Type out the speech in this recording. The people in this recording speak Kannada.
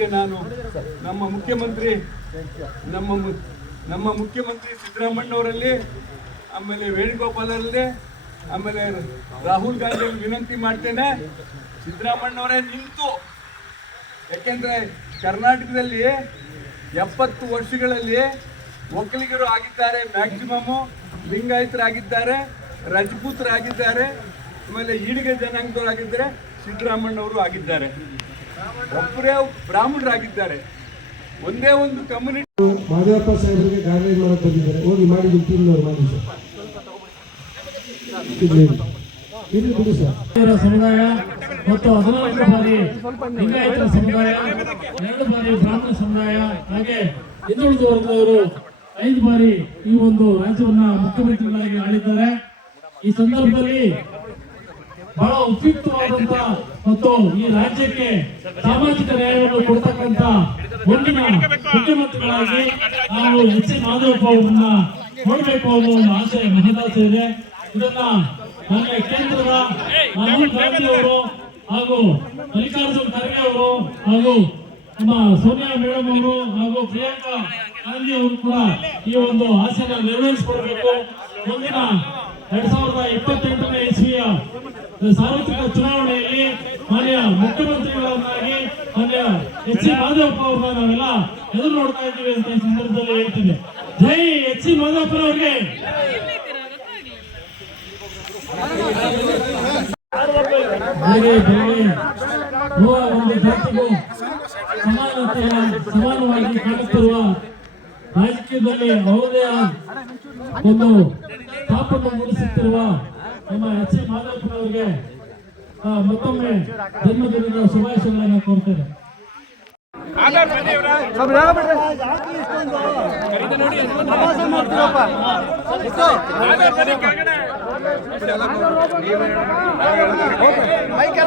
ಈಗ ನಾನು ನಮ್ಮ ಮುಖ್ಯಮಂತ್ರಿ ಸಿದ್ದರಾಮಣ್ಣವರಲ್ಲಿ, ಆಮೇಲೆ ವೇಣುಗೋಪಾಲರಲ್ಲಿ, ಆಮೇಲೆ ರಾಹುಲ್ ಗಾಂಧಿಯಲ್ಲಿ ವಿನಂತಿ ಮಾಡ್ತೇನೆ, ಸಿದ್ದರಾಮಣ್ಣವರೇ ನಿಂತು. ಯಾಕೆಂದ್ರೆ ಕರ್ನಾಟಕದಲ್ಲಿ 70 ವರ್ಷಗಳಲ್ಲಿ ಒಕ್ಕಲಿಗರು ಆಗಿದ್ದಾರೆ, ಮ್ಯಾಕ್ಸಿಮಮ್ ಲಿಂಗಾಯತರಾಗಿದ್ದಾರೆ, ರಜಪೂತರಾಗಿದ್ದಾರೆ, ಆಮೇಲೆ ಈಡಿಗ ಜನಾಂಗದವರಾಗಿದ್ದಾರೆ, ಸಿದ್ದರಾಮಣ್ಣವರು ಆಗಿದ್ದಾರೆ, ಒಬ್ಬರೇ ಬ್ರಾಹ್ಮಣರಾಗಿದ್ದಾರೆ. ಒಂದೇ ಒಂದು ಕಮ್ಯುನಿಟಿ. ಮಾದೇವಪ್ಪ ಸಾಹೇಬರಿಗೆ ಗಾಡಿ ಮಾಡಕ್ಕೆ ಬಂದಿದ್ದಾರೆ, ಹೋಗಿ ಮಾಡಿ ಟೀಮ್ನವ್ರು ಮಾಡಿ ಸಮುದಾಯ ಮತ್ತು 14 ಬಾರಿ ಲಿಂಗಾಯತರ ಸಮುದಾಯ, 2 ಬಾರಿ ಬ್ರಾಹ್ಮಣ ಸಮುದಾಯ, ಹಾಗೆ ಹಿಂದುಳಿದ ವರ್ಗದವರು 5 ಬಾರಿ ಈ ಒಂದು ರಾಜ್ಯವನ್ನ ಮುಖ್ಯಮಂತ್ರಿಗಳಾಗಿ ಆಳಿದ್ದಾರೆ. ಈ ಸಂದರ್ಭದಲ್ಲಿ ಬಹಳ ಉಪಯುಕ್ತವಾದಂತ ಮತ್ತು ಈ ರಾಜ್ಯಕ್ಕೆ ಸಾಮಾಜಿಕ ನ್ಯಾಯವನ್ನು ಕೊಡ್ತಕ್ಕಂತ ಮುಂದಿನ ಮುಖ್ಯಮಂತ್ರಿಗಳಾಗಿ ನಾವು ಎಚ್ ಸಿ ಮಾದೇವಪ್ಪ ಅವರನ್ನ ನೋಡಬೇಕು ಅನ್ನೋ ಒಂದು ಆಸೆ, ಮಹದಾಸೆ ಇದೆ. ಇದನ್ನ ನಮ್ಮ ಕೇಂದ್ರದ ರಾಹುಲ್ ಗಾಂಧಿ ಅವರು ಹಾಗೂ ಮಲ್ಲಿಕಾರ್ಜುನ್ ಖರ್ಗೆ ಅವರು ಹಾಗೂ ನಮ್ಮ ಸೋನಿಯಾ ಮೇಡಮ್ ಅವರು ಹಾಗೂ ಪ್ರಿಯಾಂಕಾ ಗಾಂಧಿ ಅವರು ಕೂಡ ಈ ಒಂದು ಆಸೆನ ನೆರವೇರಿಸಿಕೊಡ್ಬೇಕು. ಮುಂದಿನ 2028ನೇ ಇಸ್ವಿಯ ಸಾರ್ವತ್ರಿಕ ಚುನಾವಣೆಯಲ್ಲಿ ಮಾನ್ಯ ಮುಖ್ಯಮಂತ್ರಿಗಳನ್ನಾಗಿ ಮಾನ್ಯ ಎಚ್ ಸಿ ಮಾದೇವಪ್ಪ ಅವ್ರನ್ನ ನಾವೆಲ್ಲ ಎದುರು ನೋಡ್ತಾ ಇದ್ದೀವಿ ಅಂತ ಈ ಸಂದರ್ಭದಲ್ಲಿ ಹೇಳ್ತೀನಿ. ಜೈ ಎಚ್ ಸಿ ಮಾದೇವಪ್ಪನವ್ರಿಗೆ. ಹಾಗೆ ಬೆಳಗ್ಗೆ ಒಂದು ಜಾತಿಗೂ ಸಮಾನವಾಗಿ ಕಾಣುತ್ತಿರುವ ರಾಜಕೀಯದಲ್ಲಿ ಅವರದೇ ಒಂದು ತಾಪನ್ನು ಮೂಡಿಸುತ್ತಿರುವ ನಮ್ಮ ಎಚ್ ಸಿ ಮಾದೇವಪ್ಪನವರಿಗೆ ಮತ್ತೊಮ್ಮೆ ಜನ್ಮದಿನದ ಶುಭಾಶಯಗಳನ್ನು ಕೋರ್ತೇನೆ. ಮೈಕೆಲ್ಲ